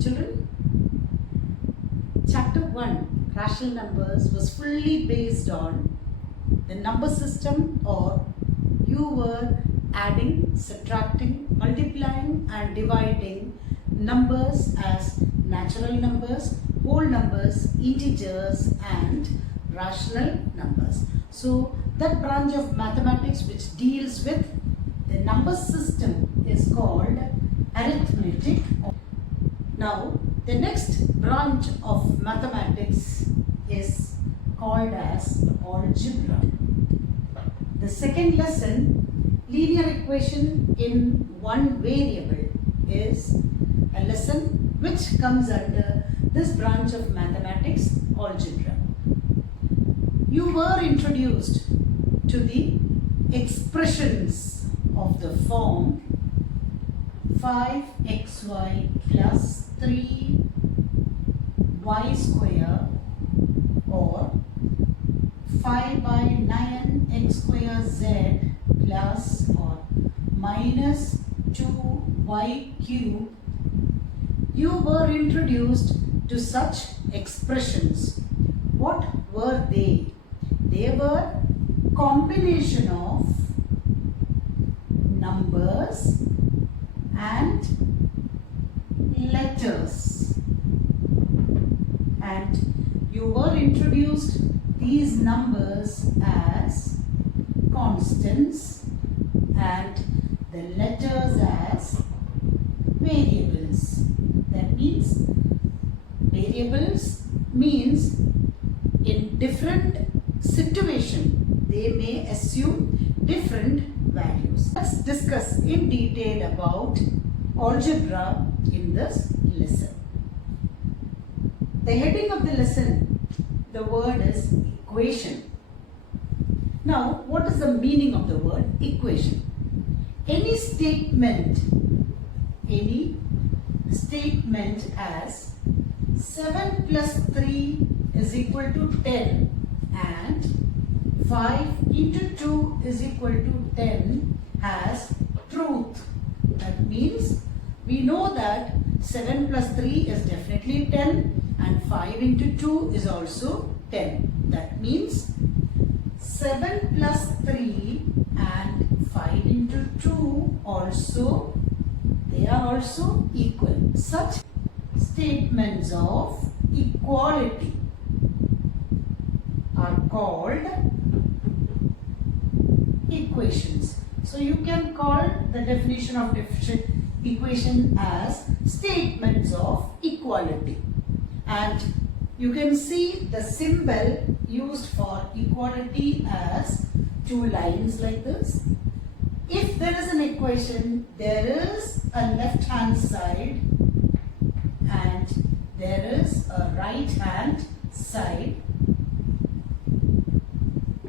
children. Chapter 1, Rational Numbers, was fully based on the number system, or you were adding, subtracting, multiplying and dividing numbers as natural numbers, whole numbers, integers and rational numbers. So that branch of mathematics which deals with the number system is called arithmetic. Now the next branch of mathematics is called as algebra. The second lesson, linear equation in one variable, is a lesson which comes under this branch of mathematics, algebra. You were introduced to the expressions of the form 5xy plus 3y square, or 5 by 9x square z plus or minus 2y cube. You were introduced to such expressions. What were they? They were combination of numbers and letters, and you were introduced these numbers as constants and the letters as variables. That means variables means in different situation they may assume different values. Let's discuss in detail about algebra in this lesson. The heading of the lesson, the word is equation. Now, what is the meaning of the word equation? Any statement as 7 plus 3 is equal to 10 and 5 into 2 is equal to 10 has truth. That means we know that 7 plus 3 is definitely 10 and 5 into 2 is also 10. That means 7 plus 3 and 5 into 2 also, they are also equal. Such statements of equality are called equations. So you can call the definition of equation as statements of equality. And you can see the symbol used for equality as two lines like this. If there is an equation, there is a left hand side and there is a right hand side,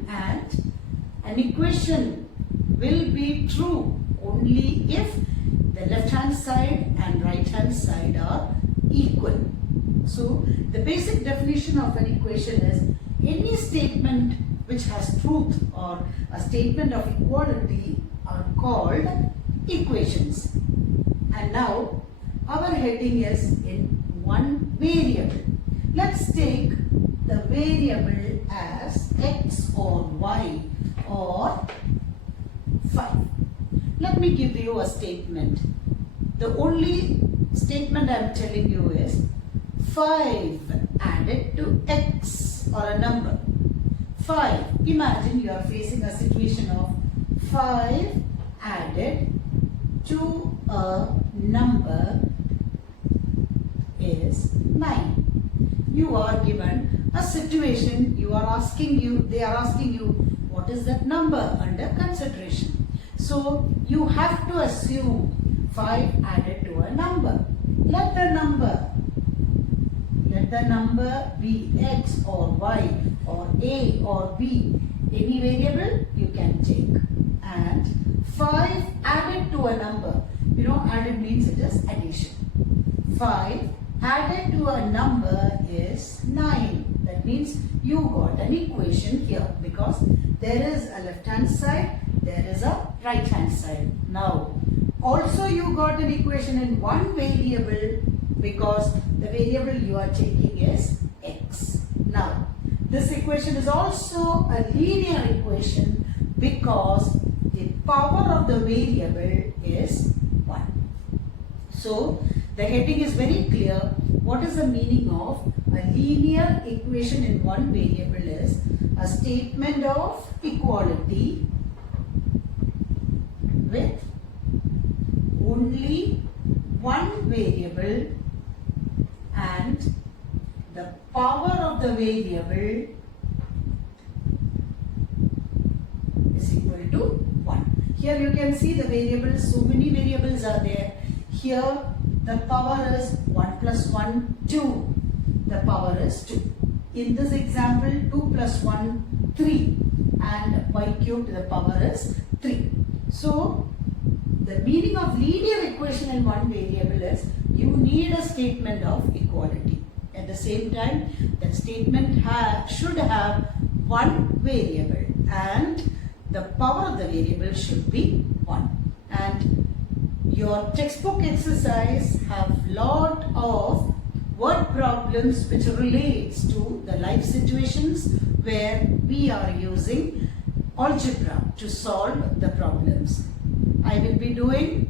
and an equation will be true only if the left hand side and right hand side are equal. So the basic definition of an equation is any statement which has truth or a statement of equality are called equations. And now our heading is in one variable. Let's take the variable as x or y or 5. Let me give you a statement. The only statement I am telling you is 5 added to x, or a number. 5. Imagine you are facing a situation of 5 added to a number is 9. You are given a situation, they are asking you what is that number under consideration. So you have to assume 5 added to a number. Let the number be x or y or a or b. Any variable you can take. And 5 added to a number. You know, added means it is addition. 5 added to a number is 9. That means you got an equation here, because there is a left hand side, there is a right hand side. Now also you got an equation in one variable because the variable you are taking is x. Now, this equation is also a linear equation because the power of the variable is 1. So, the heading is very clear. What is the meaning of a linear equation in one variable is a statement of equality with only one variable and the power of the variable is equal to 1. Here you can see the variables, so many variables are there. Here the power is 1 plus 1, 2. The power is 2. In this example, 2 plus 1, 3. And y cubed to the power is 3. So, the meaning of linear equation in one variable is you need a statement of equality. At the same time, that statement should have one variable and the power of the variable should be 1. And your textbook exercise have lot of word problems which relates to the life situations where we are using algebra to solve the problems. I will be doing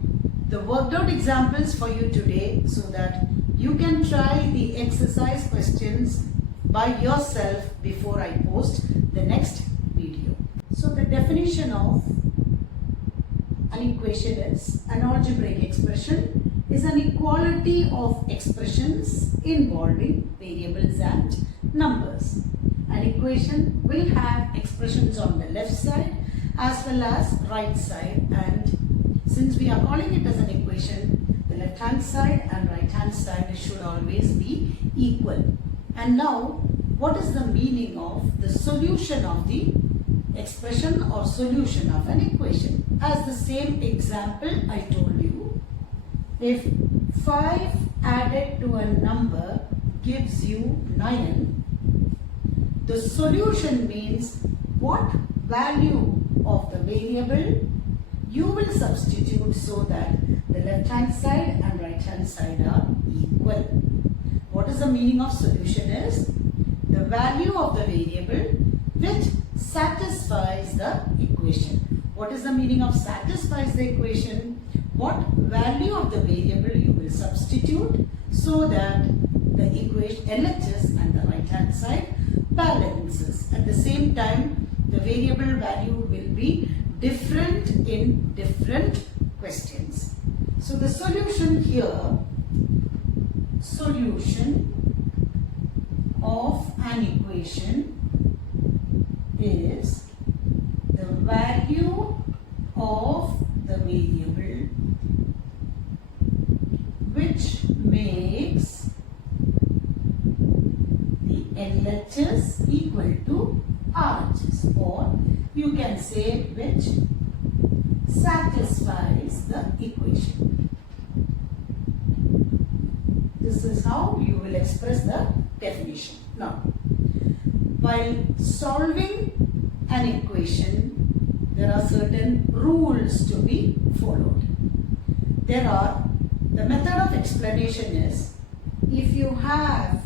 the worked out examples for you today so that you can try the exercise questions by yourself before I post the next video. So the definition of an equation is an algebraic expression is an equality of expressions involving variables and numbers. An equation will have expressions on the left side as well as right side, and since we are calling it as an equation, the left hand side and right hand side should always be equal. And now, what is the meaning of the solution of the expression or solution of an equation? As the same example I told you, if 5 added to a number gives you 9, the solution means what value of the variable you will substitute so that the left hand side and right hand side are equal. What is the meaning of solution is the value of the variable which satisfies the equation. What is the meaning of satisfies the equation? What value of the variable you will substitute so that the equation LHS and the right hand side balances. At the same time, the variable value will be different in different questions. So the solution here, solution of an equation is the value of the variable which makes the LHS equal to RHS, or you can say which satisfies the equation. This is how you will express the definition. Now, while solving an equation, there are certain rules to be followed. The method of explanation is, if you have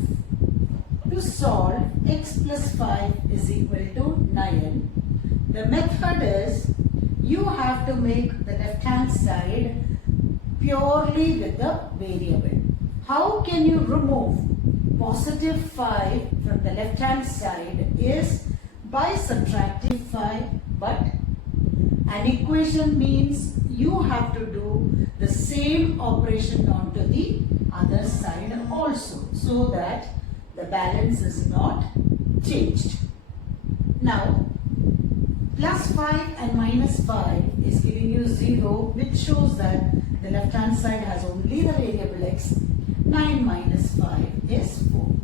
to solve x plus 5 is equal to 9, the method is you have to make the left hand side purely with the variable. How can you remove positive 5 from the left hand side is by subtracting 5, but an equation means you have to do the same operation onto the other side also, so that the balance is not changed. Now, plus 5 and minus 5 is giving you 0, which shows that the left hand side has only the variable x. 9 minus 5 is 4.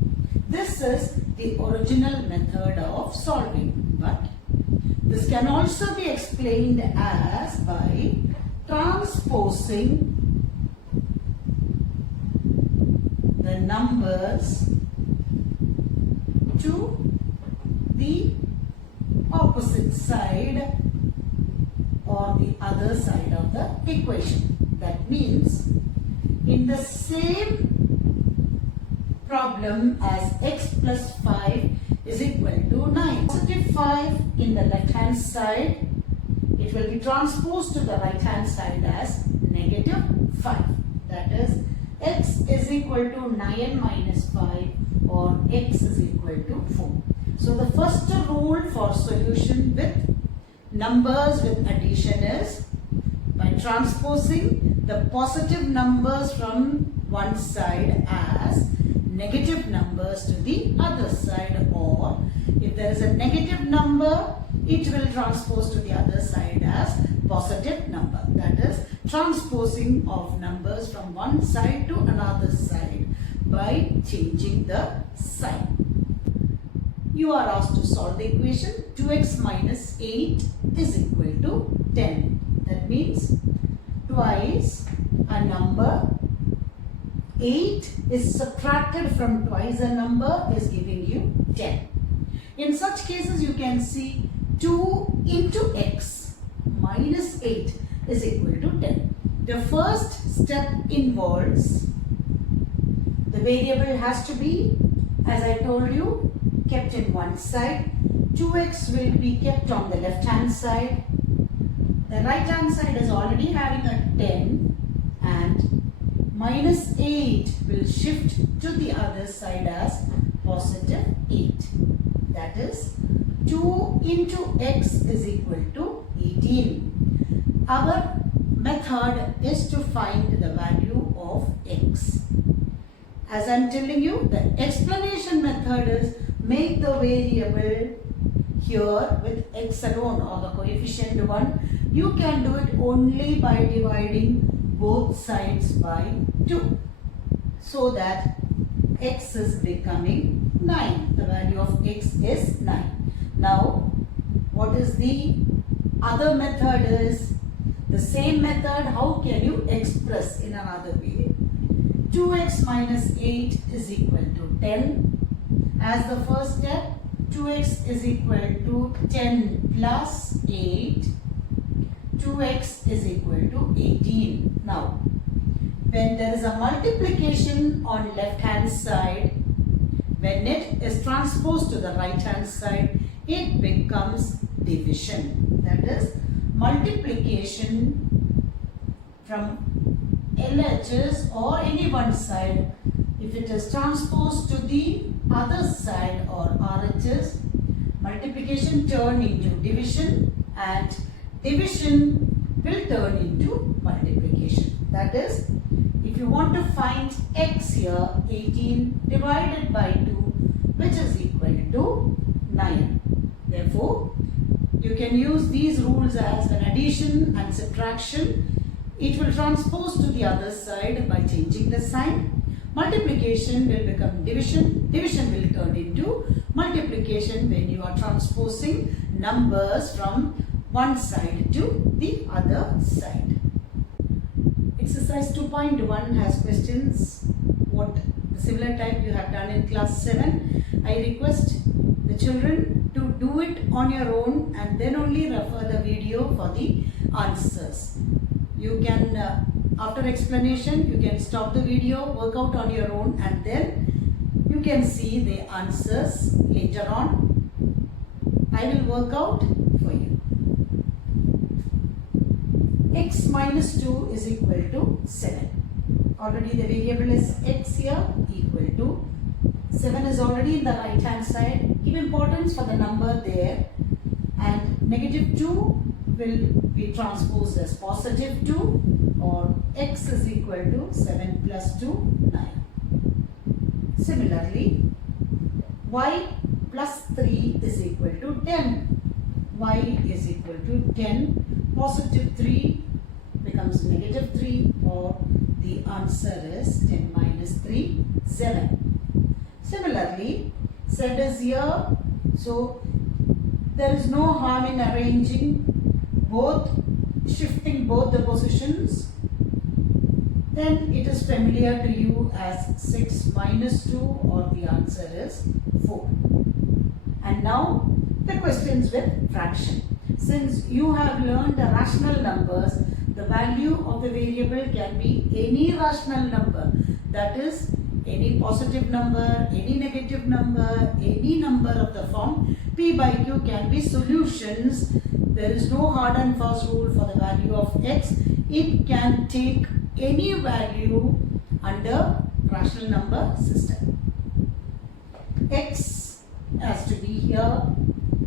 This is the original method of solving, but this can also be explained as by transposing the numbers to the opposite side or the other side of the equation. That means in the same problem as x plus 5 is equal to 9. Positive 5 in the left hand side, it will be transposed to the right hand side as negative 5. That is, x is equal to 9 minus 5 or x is equal to 4. So the first rule for solution with numbers with addition is by transposing the positive numbers from one side as negative numbers to the other side, or if there is a negative number, it will transpose to the other side as positive number. That is transposing of numbers from one side to another side by changing the sign. You are asked to solve the equation 2x minus 8 is equal to 10. That means twice a number, 8 is subtracted from twice a number is giving you 10. In such cases, you can see 2 into x minus 8 is equal to 10. The first step involves the variable has to be, as I told you, kept in one side. 2x will be kept on the left hand side. The right hand side is already having a 10 and minus 8 will shift to the other side as positive 8. That is 2 into x is equal to 18. Our method is to find the value of x. As I am telling you, the explanation method is make the variable here with x alone or the coefficient 1. You can do it only by dividing both sides by 2 so that x is becoming 9. The value of x is 9. Now, what is the other method is the same method. How can you express in another way? 2x minus 8 is equal to 10. As the first step, 2x is equal to 10 plus 8. 2x is equal to 18. Now, when there is a multiplication on left hand side, when it is transposed to the right hand side, it becomes division. That is multiplication from LHS or any one side. If it is transposed to the other side or RHS, multiplication turn into division and division will turn into multiplication. That is, if you want to find x here, 18 divided by 2, which is equal to 9. Therefore, you can use these rules as an addition and subtraction. It will transpose to the other side by changing the sign. Multiplication will become division. Division will turn into multiplication when you are transposing numbers from one side to the other side. Exercise 2.1 has questions what the similar type you have done in class 7. I request the children to do it on your own and then only refer the video for the answers. You can, after explanation, you can stop the video, work out on your own, and then you can see the answers later on. I will work out for you. X minus 2 is equal to 7. Already the variable is x here, equal to 7 is already in the right hand side. Give importance for the number there, and negative 2 will be transposed as positive 2, or x is equal to 7 plus 2, 9. Similarly, y plus 3 is equal to 10. Y is equal to 10. Positive 3 becomes negative 3, or the answer is 10 minus 3, 7. Similarly, z is here, so there is no harm in arranging both, shifting both the positions. Then it is familiar to you as 6 minus 2, or the answer is 4. And now the questions with fraction. Since you have learned the rational numbers, the value of the variable can be any rational number. That is, any positive number, any negative number, any number of the form P by Q can be solutions. There is no hard and fast rule for the value of X. It can take any value under rational number system. X has to be here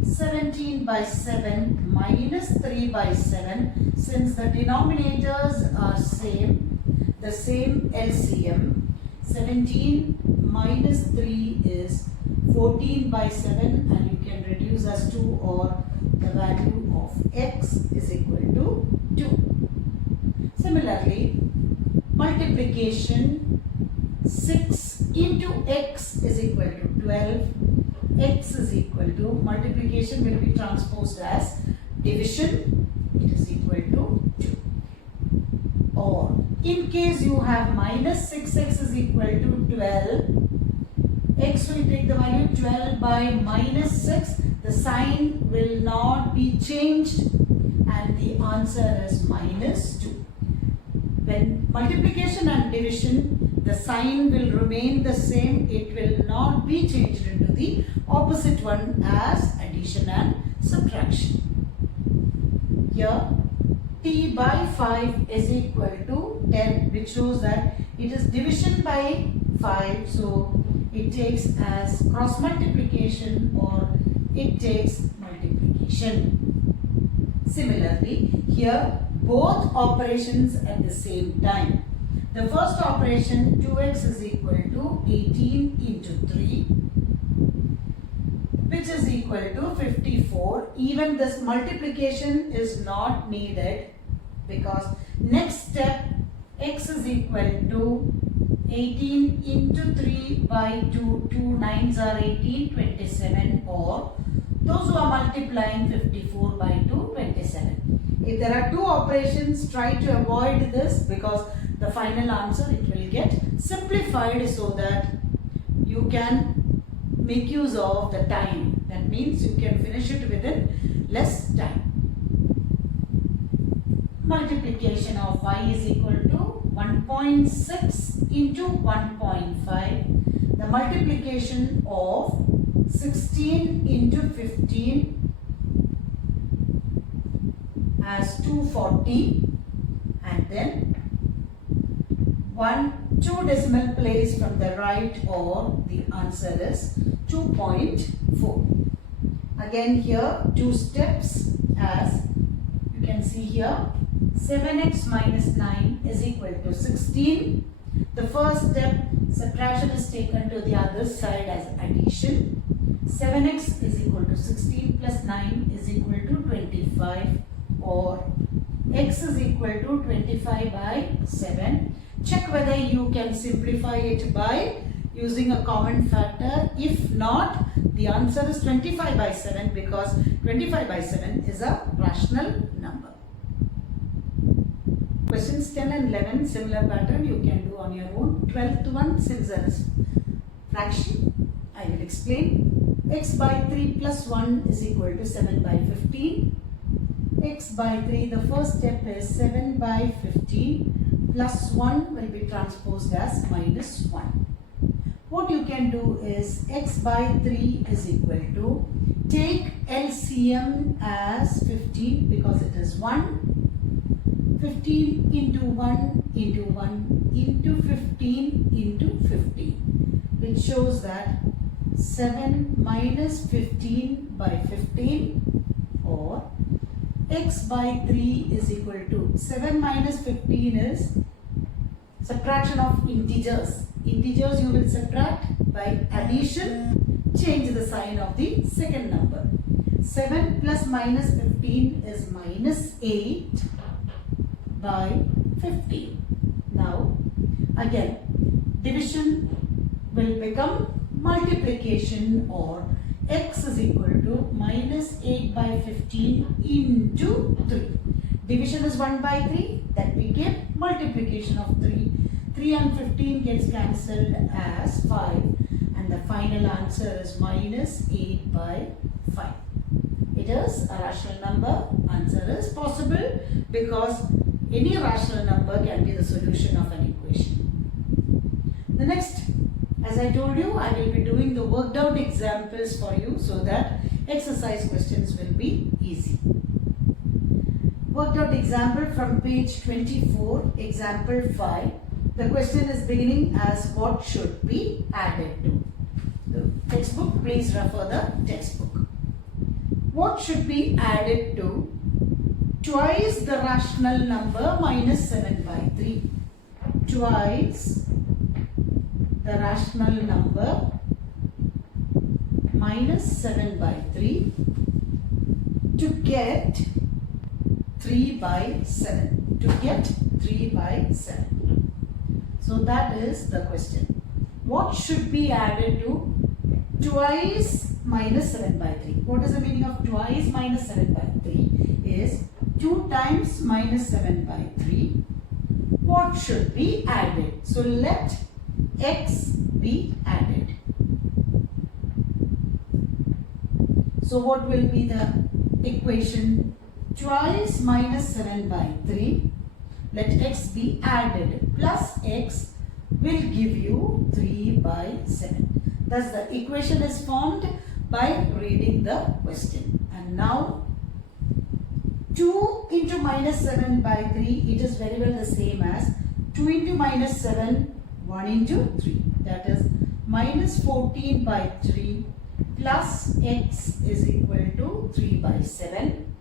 17 by 7 minus 3 by 7. Since the denominators are same, the same LCM, 17 minus 3 is 14 by 7, and you can reduce as 2, or the value of X is equal to 2. Similarly, multiplication, 6 into X is equal to 12. X is equal to, multiplication will be transposed as division, it is equal to 2. Or in case you have minus 6x is equal to 12, X will take the value 12 by minus 6, the sign will not be changed, and the answer is minus 2. When multiplication and division, the sign will remain the same, it will not be changed into the opposite one as addition and subtraction. Here T by 5 is equal to 10, which shows that it is division by 5, so it takes as cross multiplication, or it takes multiplication. Similarly, here both operations at the same time. The first operation, 2x is equal to 18 into 3, which is equal to 54. Even this multiplication is not needed, because next step, x is equal to 18 into 3 by 2, 2 9s are 18, 27, or those who are multiplying 54 by 2, 27. If there are two operations, try to avoid this, because the final answer, it will get simplified so that you can make use of the time. That means you can finish it within less time. Multiplication of y is equal to 1.6 into 1.5. The multiplication of 16 into 15 as 240, and then 2 decimal place from the right, or the answer is 2.4. Again here 2 steps, as you can see here, 7x minus 9 is equal to 16. The first step, subtraction is taken to the other side as addition. 7x is equal to 16 plus 9 is equal to 25, or x is equal to 25 by 7. Check whether you can simplify it by using a common factor. If not, the answer is 25 by 7, because 25 by 7 is a rational number. Questions 10 and 11, similar pattern you can do on your own. 12th one, since there is fraction, I will explain. X by 3 plus 1 is equal to 7 by 15. X by 3, the first step is 7 by 15 plus 1 will be transposed as minus 1. What you can do is x by 3 is equal to, take LCM as 15, because it is 1. 15 into 1 into 1 into 15 into 15, which shows that 7 minus 15 by 15, or x by 3 is equal to, 7 minus 15 is subtraction of integers. Integers you will subtract by addition, change the sign of the second number. 7 plus minus 15 is minus 8 by 15. Now again division will become multiplication, or x is equal to minus 8 by 15 into 3. Division is 1 by 3, that became multiplication of 3. 3 and 15 gets cancelled as 5, and the final answer is minus 8 by 5. It is a rational number. Answer is possible, because any rational number can be the solution of an equation. The next As I told you, I will be doing the worked out examples for you so that exercise questions will be easy. Worked out example from page 24, example 5. The question is beginning as what should be added to. The textbook, please refer the textbook. What should be added to twice the rational number minus 7 by 3? Twice the rational number minus 7 by 3 to get 3 by 7. To get 3 by 7. So that is the question. What should be added to twice minus 7 by 3? What is the meaning of twice minus 7 by 3? Is 2 times minus 7 by 3. What should be added? So let x be added. So what will be the equation? Twice minus 7 by 3. Let x be added plus x will give you 3 by 7. Thus the equation is formed by reading the question. And now 2 into minus 7 by 3, it is very well the same as 2 into minus 7, 1 into 3. That is minus 14 by 3 plus x is equal to 3 by 7.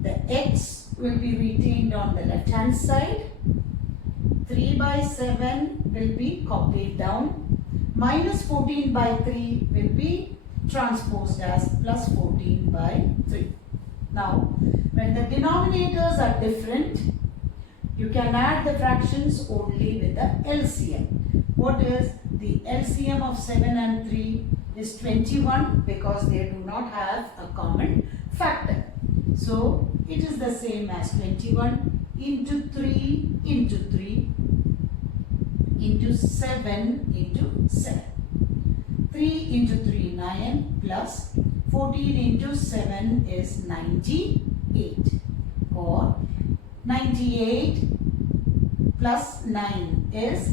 The x will be retained on the left hand side. 3 by 7 will be copied down. Minus 14 by 3 will be transposed as plus 14 by 3. Now, when the denominators are different, you can add the fractions only with the LCM. What is the LCM of 7 and 3 is 21 because they do not have a common factor. So, it is the same as 21 into 3 into 3 into 7 into 7. 3 into 3, 9 plus 14 into 7 is 98, or 98 plus 9 is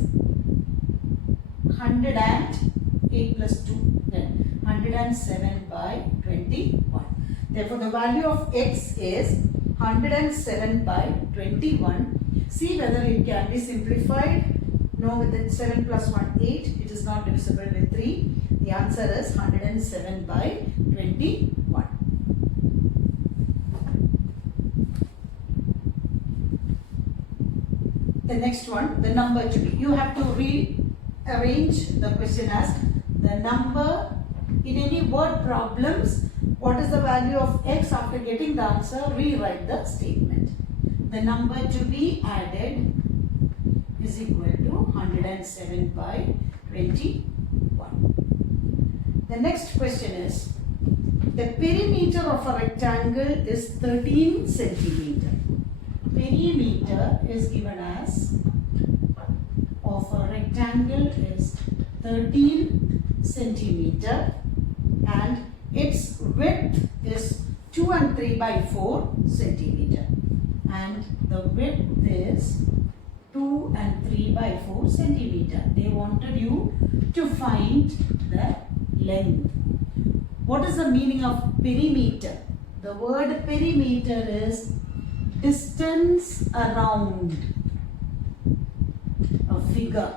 108 plus 2, then 107 by 21. Therefore, the value of x is 107 by 21. See whether it can be simplified. No, with it 7 plus 1, 8. It is not divisible with 3. The answer is 107 by 21. The next one, the number to be. You have to rearrange the question as the number in any word problems. What is the value of x? After getting the answer, rewrite the statement. The number to be added is equal to 107 by 21. The next question is, the perimeter of a rectangle is 13 centimeter. Perimeter is given as of a rectangle is 13 centimeter and its width is 2 and 3 by 4 centimeter and the width is 2 and 3 by 4 centimeter. They wanted you to find the length. What is the meaning of perimeter? The word perimeter is distance around a figure.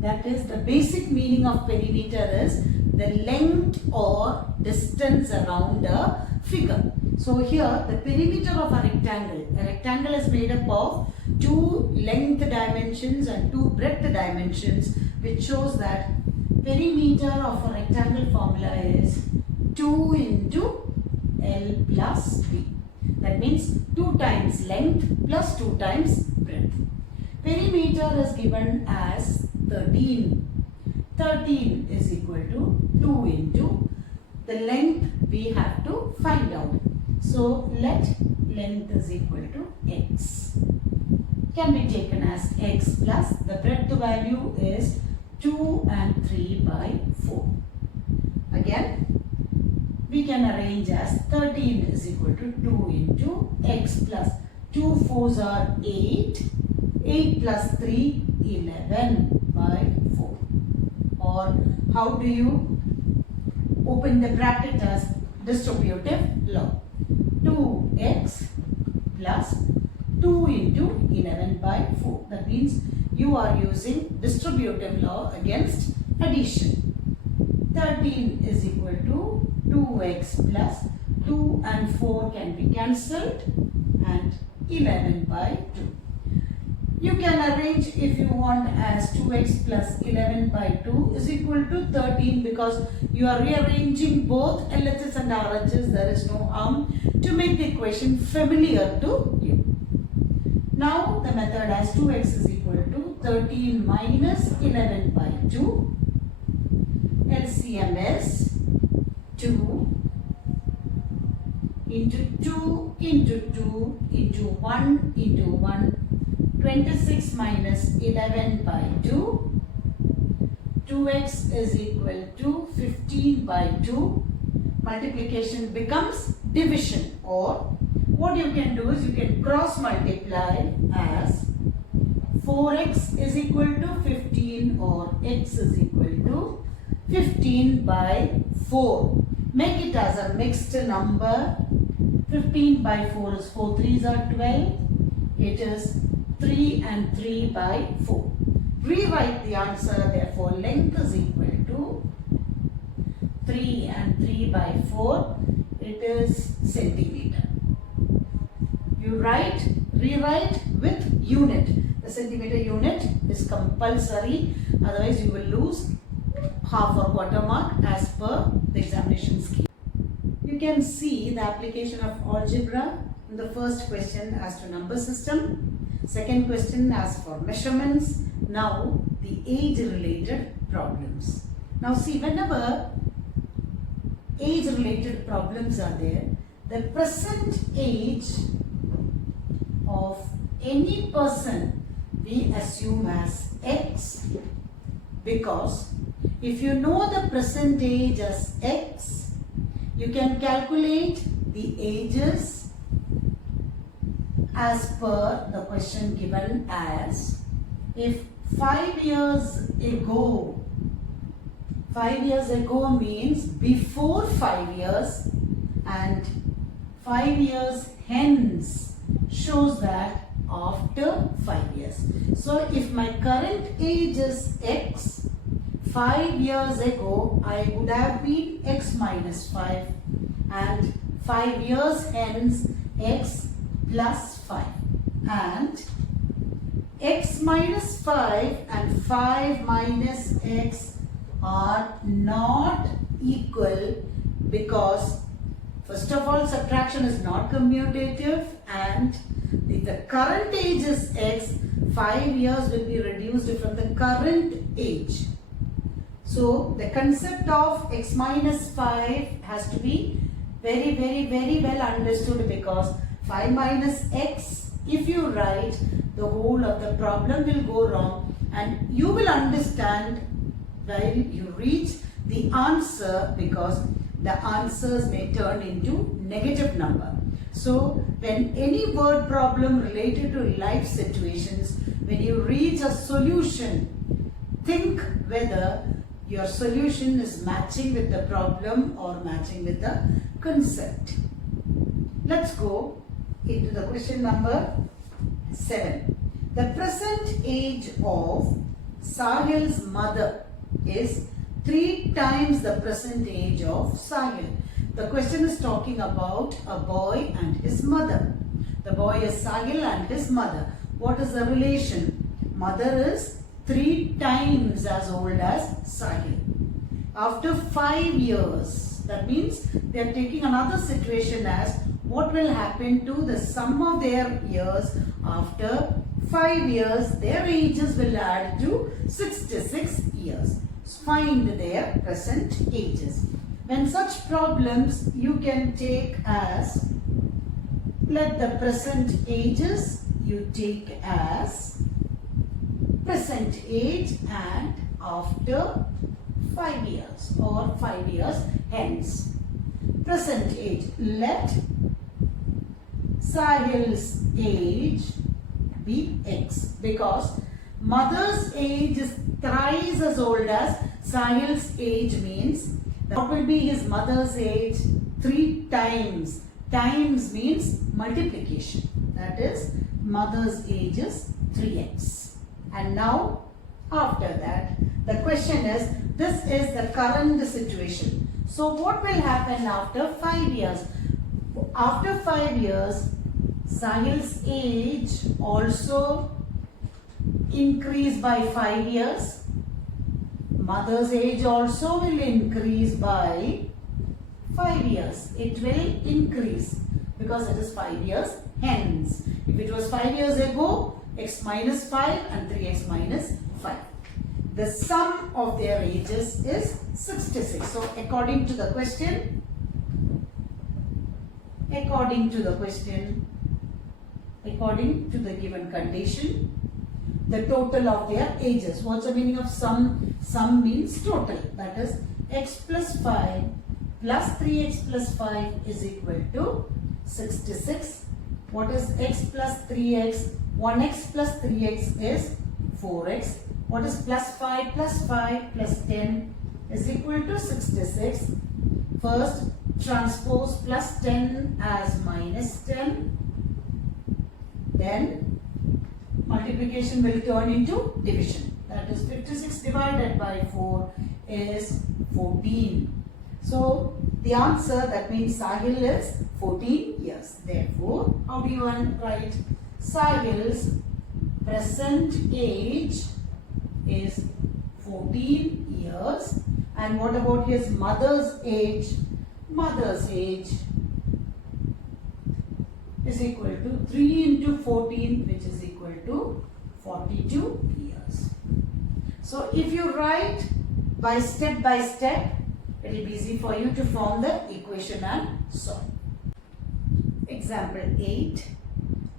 That is, the basic meaning of perimeter is the length or distance around a figure. So here the perimeter of a rectangle is made up of 2 length dimensions and 2 breadth dimensions, which shows that perimeter of a rectangle formula is 2 into L plus B. That means 2 times length plus 2 times breadth. Perimeter is given as 13. 13 is equal to 2 into the length we have to find out. So let length is equal to x. Can be taken as x plus the breadth value is 2 and 3 by 4. Again, we can arrange as 13 is equal to 2 into x plus 2 4s are 8. 8 plus 3 11 by 4. Or how do you open the bracket as distributive law? 2x plus 2 into 11 by 4. That means you are using distributive law against addition. 13 is equal to 2x plus 2 and 4 can be cancelled and 11 by 2. You can arrange if you want as 2x plus 11 by 2 is equal to 13 because you are rearranging both LHS and RHS. There is no harm to make the equation familiar to you. Now the method as 2x is equal to 13 minus 11 by 2. LCM is 2 into 2 into 2 into 1 into 1. 26 minus 11 by 2. 2x is equal to 15 by 2. Multiplication becomes division, or what you can do is you can cross multiply as 4x is equal to 15 or x is equal to 15 by 4. Make it as a mixed number. 15 by 4 is 4 3s are 12. It is 3 and 3 by 4. Rewrite the answer, therefore length is equal to 3 and 3 by 4. It is centimeter. You rewrite with unit. The centimeter unit is compulsory, otherwise you will lose half or quarter mark as per the examination scheme. You can see the application of algebra in the first question as to number system. Second question as for measurements. Now the age related problems. Now see, whenever age related problems are there, the present age of any person we assume as X, because if you know the present age as X, you can calculate the ages as per the question given as, if 5 years ago means before 5 years and 5 years hence shows that after 5 years. So if my current age is X, 5 years ago I would have been X minus 5 and 5 years hence X plus 5, and X minus 5 and 5 minus X are not equal because first of all subtraction is not commutative, and if the current age is X, 5 years will be reduced from the current age. So the concept of X minus 5 has to be very well understood, because 5 minus X, if you write, the whole of the problem will go wrong and you will understand while you reach the answer, because the answers may turn into negative number. So when any word problem related to life situations, when you reach a solution, think whether your solution is matching with the problem or matching with the concept. Let's go into the question number 7. The present age of Sahil's mother is 3 times the present age of Sahil. The question is talking about a boy and his mother. The boy is Sahil and his mother. What is the relation? Mother is 3 times as old as Sahil. After 5 years, that means they are taking another situation as what will happen to the sum of their years after 5 years. Their ages will add to 66 years. Find their present ages. When such problems you can take as, let the present ages you take as present age and after 5 years or 5 years hence. Present age, let Sahil's age be X, because mother's age is thrice as old as Sahil's age means what will be his mother's age? 3 times. Times means multiplication. That is, mother's age is 3x. And now, after that, the question is, this is the current situation. So, what will happen after 5 years? After 5 years, Sahil's age also increase by 5 years. Mother's age also will increase by 5 years. It will increase because it is 5 years hence. If it was 5 years ago, x minus 5 and 3x minus 5. The sum of their ages is 66. So according to the question, according to the given condition, the total of their ages. What's the meaning of sum? Sum means total. That is, x plus 5 plus 3x plus 5 is equal to 66. What is x plus 3x? 1x plus 3x is 4x. What is plus 5 plus 5 plus 10 is equal to 66. First, transpose plus 10 as minus 10. Then, multiplication will turn into division. That is, 56 divided by 4 is 14. So, the answer, that means Sahil is 14 years. Therefore, how do you write? Sahil's present age is 14 years. And what about his mother's age? Mother's age is equal to 3 into 14, which is equal to 42 years. So, if you write by step, it will be easy for you to form the equation and solve. Example 8.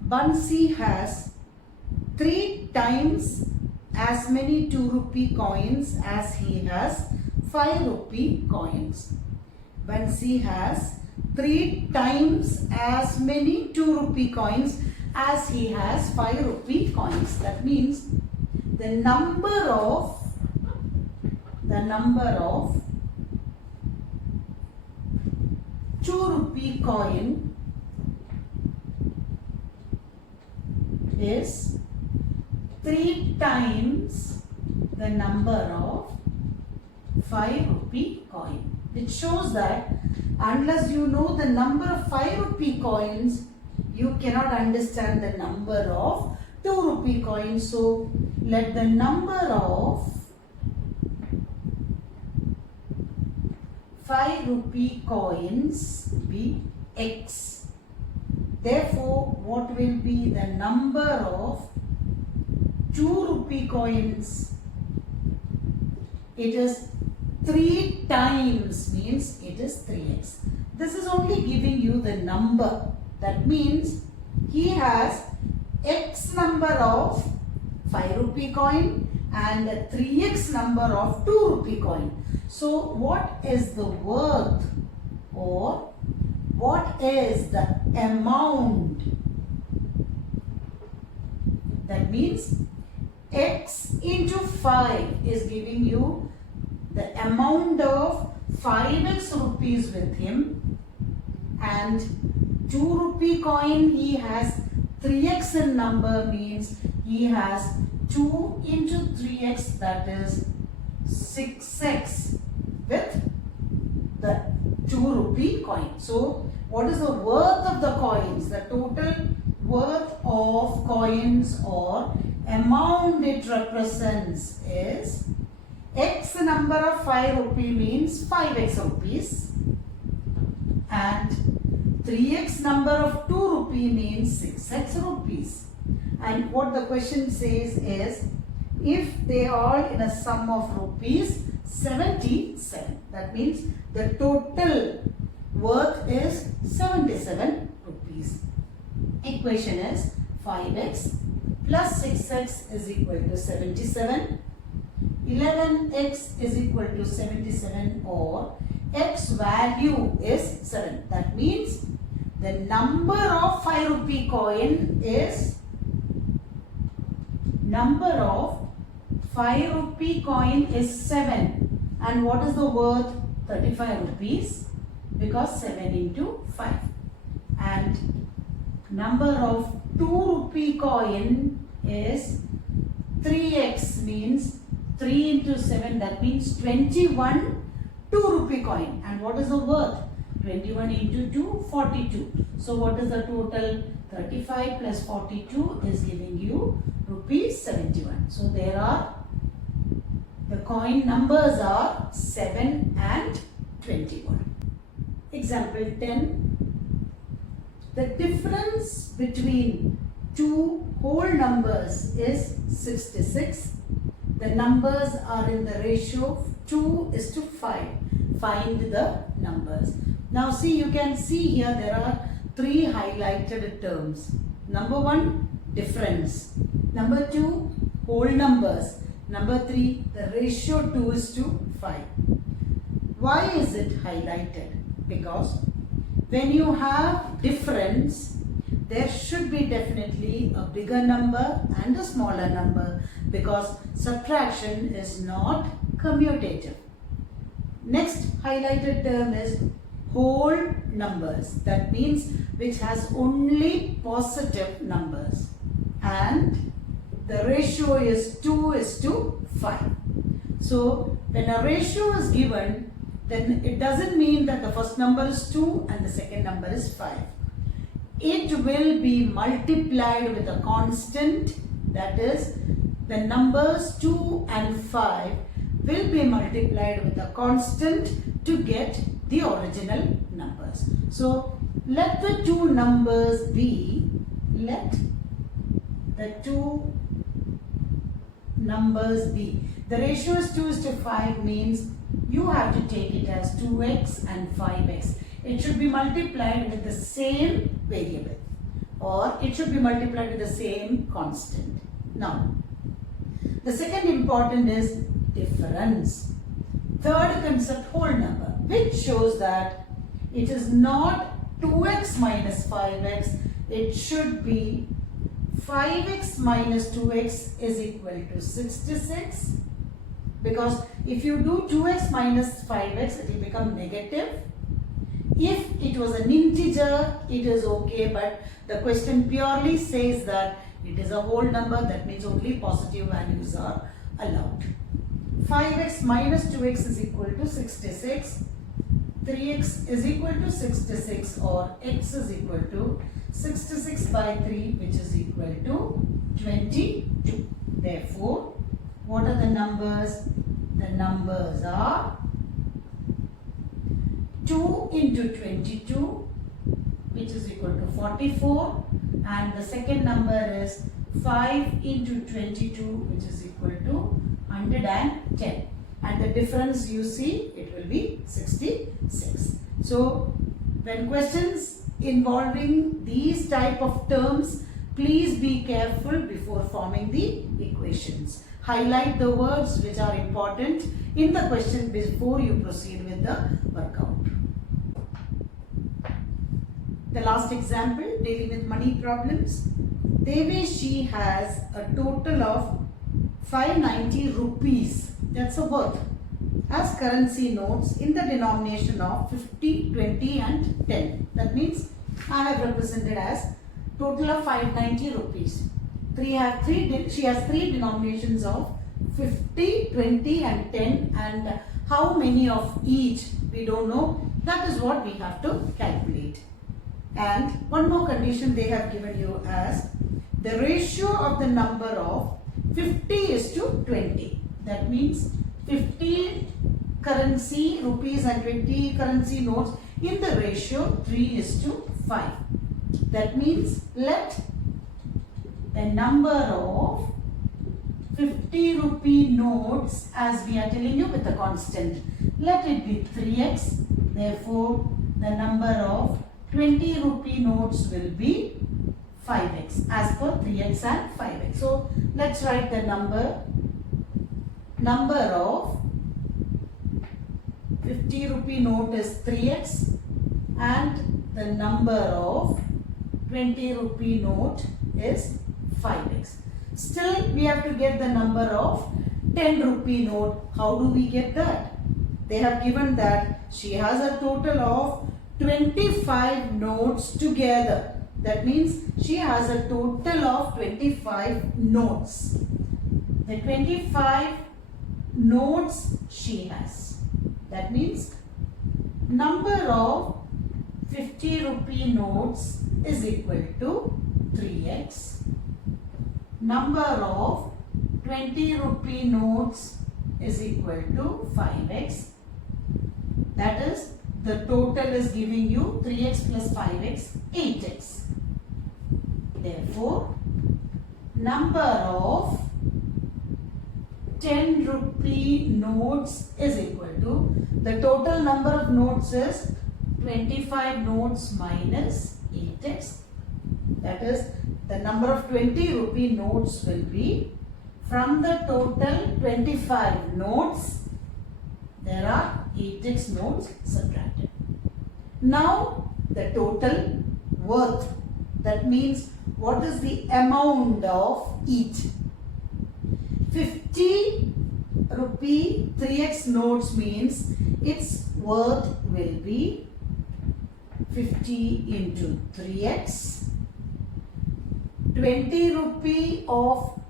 Bansi has 3 times as many 2 rupee coins as he has 5 rupee coins. Bansi has 3 times as many 2 rupee coins as he has 5 rupee coins. That means the number of 2 rupee coin is 3 times the number of 5 rupee coin. It shows that unless you know the number of 5 rupee coins, you cannot understand the number of 2 rupee coins. So, let the number of 5 rupee coins be x. Therefore, what will be the number of 2 rupee coins? It is 3 times, means it is 3x. This is only giving you the number. That means he has x number of 5 rupee coin and 3x number of 2 rupee coin. So, what is the worth or what is the amount? That means x into 5 is giving you the amount of 5x rupees with him, and 2 rupee coin he has 3x in number, means he has 2 into 3x, that is 6x with the 2 rupee coin. So, what is the worth of the coins? The total worth of coins or amount it represents is x number of 5 rupee means 5x rupees, and 3x number of 2 rupee means 6x rupees. And what the question says is, if they are in a sum of rupees 77, that means the total worth is 77 rupees. Equation is 5x plus 6x is equal to 77. 11x is equal to 77, or x value is 7. That means the number of 5 rupee coin is number of 5 rupee coin is 7. And what is the worth? 35 rupees, because 7 into 5. And number of 2 rupee coin is 3x, means 3 into 7, that means 21 2 rupee coin. And what is the worth? 21 into 2, 42. So what is the total? 35 plus 42 is giving you rupees 71. So there are, the coin numbers are 7 and 21. Example 10. The difference between two whole numbers is 66. The numbers are in the ratio 2:5. Find the numbers. Now see, you can see here there are 3 highlighted terms. Number 1, difference. Number 2, whole numbers. Number 3, the ratio 2:5. Why is it highlighted? Because when you have difference, there should be definitely a bigger number and a smaller number, because subtraction is not commutative. Next highlighted term is whole numbers. That means which has only positive numbers. And the ratio is 2:5. So when a ratio is given, then it doesn't mean that the first number is 2 and the second number is 5. It will be multiplied with a constant, that is, the numbers 2 and 5 will be multiplied with a constant to get the original numbers. So let the two numbers be, let the two numbers be. The ratio is 2:5, means you have to take it as 2x and 5x. It should be multiplied with the same variable, or it should be multiplied with the same constant. Now, the second important is difference. Third concept, whole number, which shows that it is not 2x minus 5x, it should be 5x minus 2x is equal to 66, because if you do 2x minus 5x, it will become negative. If it was an integer, it is okay, but the question purely says that it is a whole number, that means only positive values are allowed. 5x minus 2x is equal to 66. 3x is equal to 66, or x is equal to 66 by 3, which is equal to 22. Therefore, what are the numbers? The numbers are 2 into 22, which is equal to 44, and the second number is 5 into 22, which is equal to 110. And the difference, you see, it will be 66. So when questions involving these type of terms, please be careful before forming the equations. Highlight the words which are important in the question before you proceed with the workout. The last example, dealing with money problems. Deveshi has a total of 590 rupees, that's a worth, as currency notes in the denomination of 50, 20 and 10. That means I have represented as total of 590 rupees. She has three denominations of 50, 20 and 10, and how many of each we don't know. That is what we have to calculate. And one more condition they have given you as the ratio of the number of 50:20. That means 50 currency rupees and 20 currency notes in the ratio 3:5. That means let the number of 50 rupee notes, as we are telling you with a constant, let it be 3x. Therefore, the number of 20 rupee notes will be 5x as per 3x and 5x. So let's write the number of 50 rupee note is 3x and the number of 20 rupee note is 5x. Still we have to get the number of 10 rupee note. How do we get that? They have given that she has a total of 25 notes together. That means she has a total of 25 notes. The 25 notes she has. That means number of 50 rupee notes is equal to 3x. Number of 20 rupee notes is equal to 5x. That is, the total is giving you 3x plus 5x, 8x. Therefore, number of 10 rupee notes is equal to, the total number of notes is 25 notes minus 8x. That is, the number of 20 rupee notes will be, from the total 25 notes, there are 8x notes subtracted. Now the total worth, that means what is the amount of each. 50 rupee 3x notes means its worth will be 50 into 3x. 20 rupee of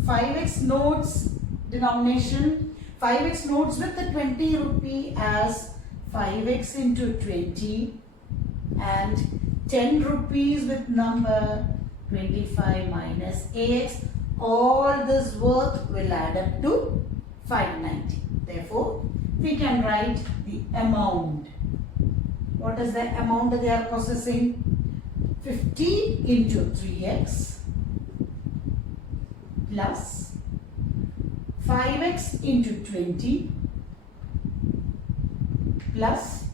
5x notes denomination, 5x notes with the 20 rupee as 5x into 20, and 10 rupees with number 25 minus ax. All this worth will add up to 590. Therefore, we can write the amount. What is the amount that they are processing? 50 into 3x plus 5x into 20 plus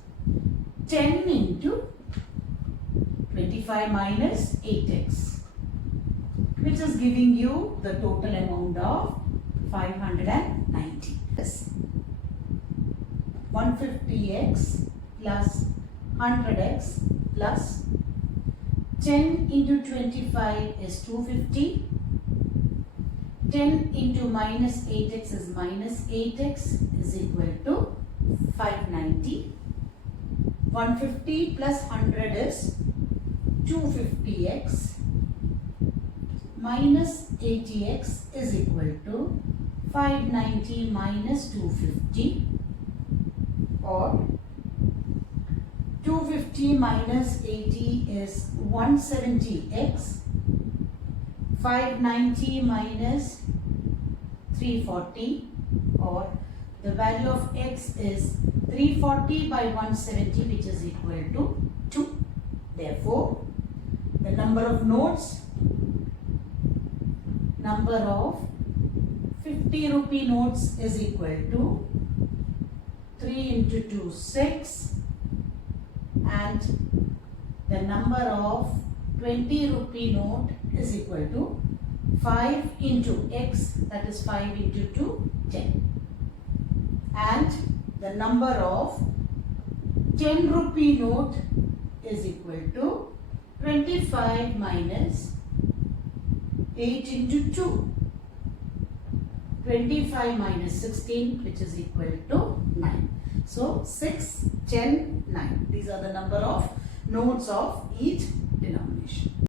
10 into 25 minus 8x, which is giving you the total amount of 590. Yes. 150x plus 100x plus 10 into 25 is 250. 10 into minus 8x is minus 8x is equal to 590. 150 plus 100 is 250x minus 80x is equal to 590 minus 250, or 250 minus 80 is 170x. 590 minus 340, or the value of x is 340 by 170, which is equal to 2. Therefore, the number of notes, number of 50 rupee notes is equal to 3 into 2, 6, and the number of 20 rupee note is equal to 5 into x, that is 5 into 2, 10. And the number of 10 rupee note is equal to 25 minus 8 into 2. 25 minus 16, which is equal to 9. So 6, 10, 9. These are the number of notes of each